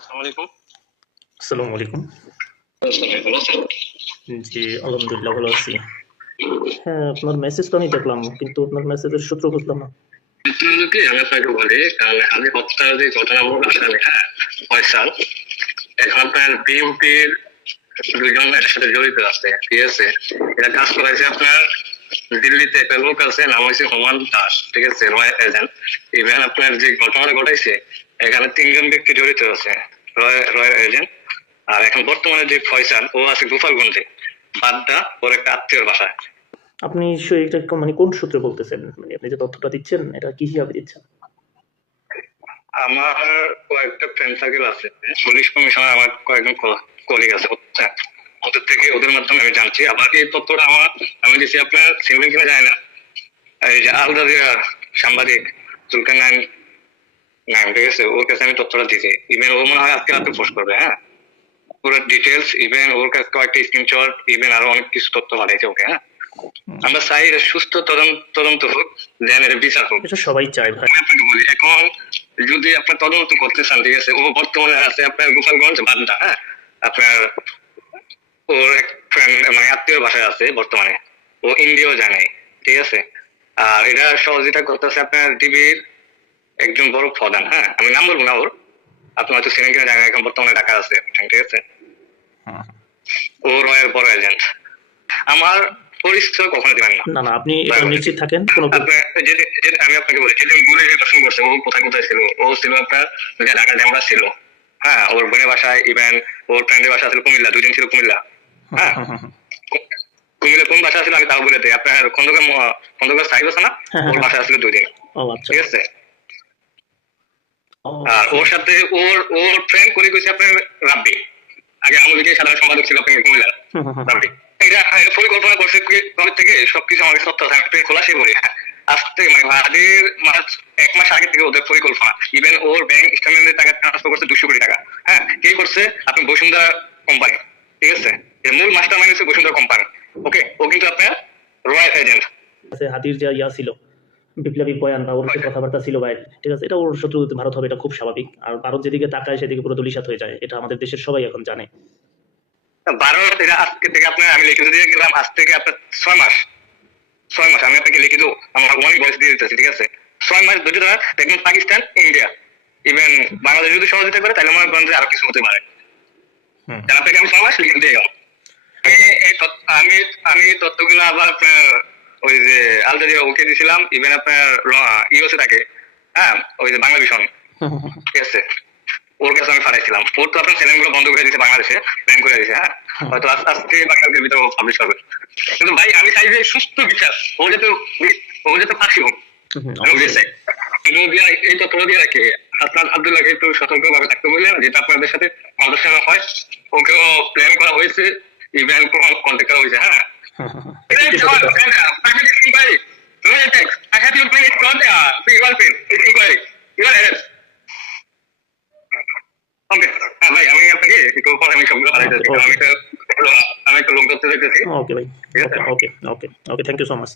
আসসালামু আলাইকুম। আসসালামু আলাইকুম। ভালো আছেন? জি, আলহামদুলিল্লাহ ভালো আছি। হ্যাঁ, আপনার মেসেজ তো আমি দেখলাম, কিন্তু আপনার মেসেজের সূত্র বুঝলাম না। হলো কি আমি আপনাকে বলি, কারণ আমি হত্যার যে ঘটনাগুলো আসলে ফয়সাল এখন আপনার বিএনপির দুইজন এটার সাথে জড়িত আছে, ঠিক আছে? এটা কাজ করেছে আপনার দিল্লিতে একটা লোক আছে, নাম হয়েছে হুমান দাস, ঠিক আছে, রয় এজেন্ট। ইভেন আপনার যে ঘটনাটা ঘটাইছে এখানে তিনজন ব্যক্তি জড়িত আছে, রয় এজেন্ট। আর এখন বর্তমানে যে ফয়সাল ও আছে গোপালগঞ্জে, বাড্ডা ওর একটা আত্মীয়র বাসায়। আপনি এটা মানে কোন সূত্রে বলতেছেন? মানে আপনি যে তথ্যটা দিচ্ছেন এটা কি হিসাবে দিচ্ছেন? আমার কয়েকটা ফ্রেন্ড সার্কেল আছে, পুলিশ কমিশনার আমার কয়েকজন কলিগ আছে, বুঝছেন? ওদের থেকে ওদের মাধ্যমে আমি জানছি। আবার এই তথ্যটা আমি দিচ্ছি, আপনার সিভিল কিনা যায় না, এই যে আল জাজিরার সাংবাদিক জুলকার নাইন, ঠিক আছে, ওর কাছে আমি তথ্যটা দিচ্ছি। ইভেন ও মনে হয় আজকে রাতে পোস্ট করবে, হ্যাঁ, পুরো ডিটেলস। ইভেন ওর কাছে কয়েকটা স্ক্রিনশট, ইভেন আরো অনেক কিছু তথ্য পাঠাইছে ওকে। হ্যাঁ, আমরা চাই এটা সুস্থ তদন্ত হোক, দেন এটা বিচার হোক, এটা সবাই চায় ভাই। আপনাকে বলি, এখন যদি আপনার তদন্ত করতে চান, ঠিক আছে, ও বর্তমানে আছে আপনার গোপালগঞ্জ বাড্ডা, হ্যাঁ, আপনার ওর এক ফ্রেন্ড মানে আত্মীয় বাসায় আছে বর্তমানে, ও ইন্ডিয়াও জানে, ঠিক আছে। আর এটা সহযোগিতা করতেছে আপনার ডিবির একজন বড় প্রধান, হ্যাঁ, আমি নাম বলবো না ওর, আপনি হয়তো চিনেন কিনা জানেন, এখন বর্তমানে ঢাকা আছে, ঠিক আছে। ও রয়ের বড় এজেন্ট। আমার পরিচয় কখনো দিবেন না। না, আপনি এটা নিশ্চিত থাকেন। আমি আপনাকে বলি, যেদিন গুলি দর্শন করছে, ও কোথায় কোথায় ছিল? ও ছিল আপনার ঢাকা ড্যামরা ছিল, হ্যাঁ, ওর বোনের বাসায়, ইভেন ওর ফ্রেন্ডের বাসা ছিল কুমিল্লা, 2 দিন ছিল কুমিল্লা, হ্যাঁ। কুমিল্লা কোন বাসা ছিল আমি তাও বলে দিই, আপনার খন্দকার সাহিব আছে না, ওর বাসা ছিল 2 দিন, ঠিক আছে। আর ওর সাথে ওর ফ্রেন্ড কলি কইছে আপনার রাব্বি, আগে আওয়ামী লীগের সাধারণ সম্পাদক ছিল আপনার কুমিল্লার রাব্বি। এটা পরিকল্পনা করছে কবে থেকে সবকিছু আমাকে সত্য খোলাসই বলি, হ্যাঁ। আজকে মানে ভাড়াটির 1 মাস আগে থেকে ওদের পরিকল্পনা। ইভেন ওর ব্যাংক স্টেটমেন্টে টাকা ট্রান্সফার করছে 200 কোটি টাকা, হ্যাঁ। কে করছে? আপনি বসুন্ধরা কোম্পানি, ঠিক আছে। এর মূল মাস্টার মাইন্ড হচ্ছে বসুন্ধরা কোম্পানি, ওকে। ও কিন্তু আপনার রয়্যাল এজেন্ট আছে। হাতির যে ইয়া ছিল, বিপ্লবী বয়ান বা ওর যে কথাবার্তা ছিল ভাই, ঠিক আছে, এটা ওর শত্রু ভারত হবে, এটা খুব স্বাভাবিক। আর ভারত যেদিকে তাকায় সেদিকে পুরো ধূলিসাৎ হয়ে যায়, এটা আমাদের দেশের সবাই এখন জানে। ভারত এটা আজকে থেকে আপনার আমি লিখে দিয়ে গেলাম, আজ থেকে আপনার 6 মাস আমি আপনাকে লিখে দেবো, আমার ওয়ান ভয়েস দিয়ে দিতেছি, ঠিক আছে। 6 মাস ধরে ধরা দেখবেন পাকিস্তান, ইন্ডিয়া, ইভেন বাংলাদেশ যদি সহযোগিতা করে তাহলে মনে করেন যে আরো কিছু হতে পারে। আপনাকে আমি 6 মাস লিখে দিয়ে গেলাম। আমি তথ্যগুলো আবার আপনার ওই যে আল জাজিরা ওকে দিয়েছিলাম, ইভেন আপনার ইউএসএ থাকে, হ্যাঁ, ওই যে বাংলা ভীষণ, ঠিক আছে, ওর কাছে আমি পাঠাইছিলাম। ওর তো আপনার চ্যানেলগুলো বন্ধ করে দিয়েছে, বাংলাদেশে ব্যান করে দিয়েছে, হ্যাঁ। হয়তো আজকে বা কালকের ভিতরে পাবলিশ করবে। কিন্তু ভাই আমি চাই যে সুস্থ বিচার, ও যাতে ফাঁসি হোক। এই তথ্য দিয়ে রাখে হাসনাত আব্দুল্লাহকে একটু সতর্কভাবে থাকতে বললেন, যেটা আপনাদের সাথে আলোচনা হয়, ওকেও প্ল্যান করা হয়েছে, ইভেন কন্ট্যাক্ট করা হয়েছে, হ্যাঁ। I have your place from the girlfriend inquiry. You are arrest. ওকে, হ্যাঁ ভাই, আমি আপনাকে একটু পরে আমি সবগুলো পাঠাইতেছি, আমি একটা লোক ধরতে যেতেছি। ওকে ভাই, ওকে, থ্যাংক ইউ সো মাচ।